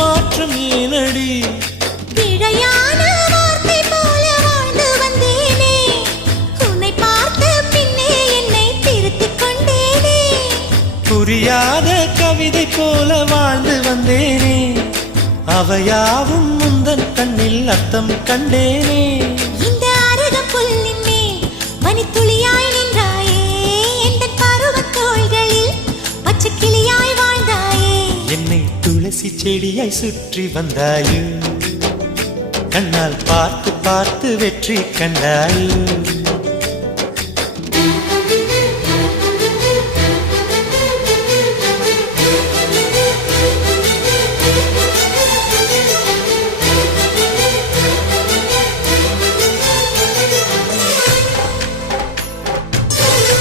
மாற்றம் ஏனடி பிழையான வார்த்தை போல வாழ்ந்து வந்தேனே உன்னை பார்த்த பின்னே என்னை திருத்திக் கொண்டேனே புரியாத கவிதை போல வாழ்ந்து வந்தேனே அவையாவும் முந்தன் கண்ணில் அர்த்தம் கண்டேனே இந்த அருகம் புல்லின் மேல் மணித்துளியாய் நின்றாயே எந்தன் பருவத் தோள்களில் பச்சை கிளியாய் வாழ்ந்தாயே என்னை துளசி செடியாய் சுற்றி வந்தாயோ கண்ணால் பார்த்து பார்த்து வெற்றி கண்டாயோ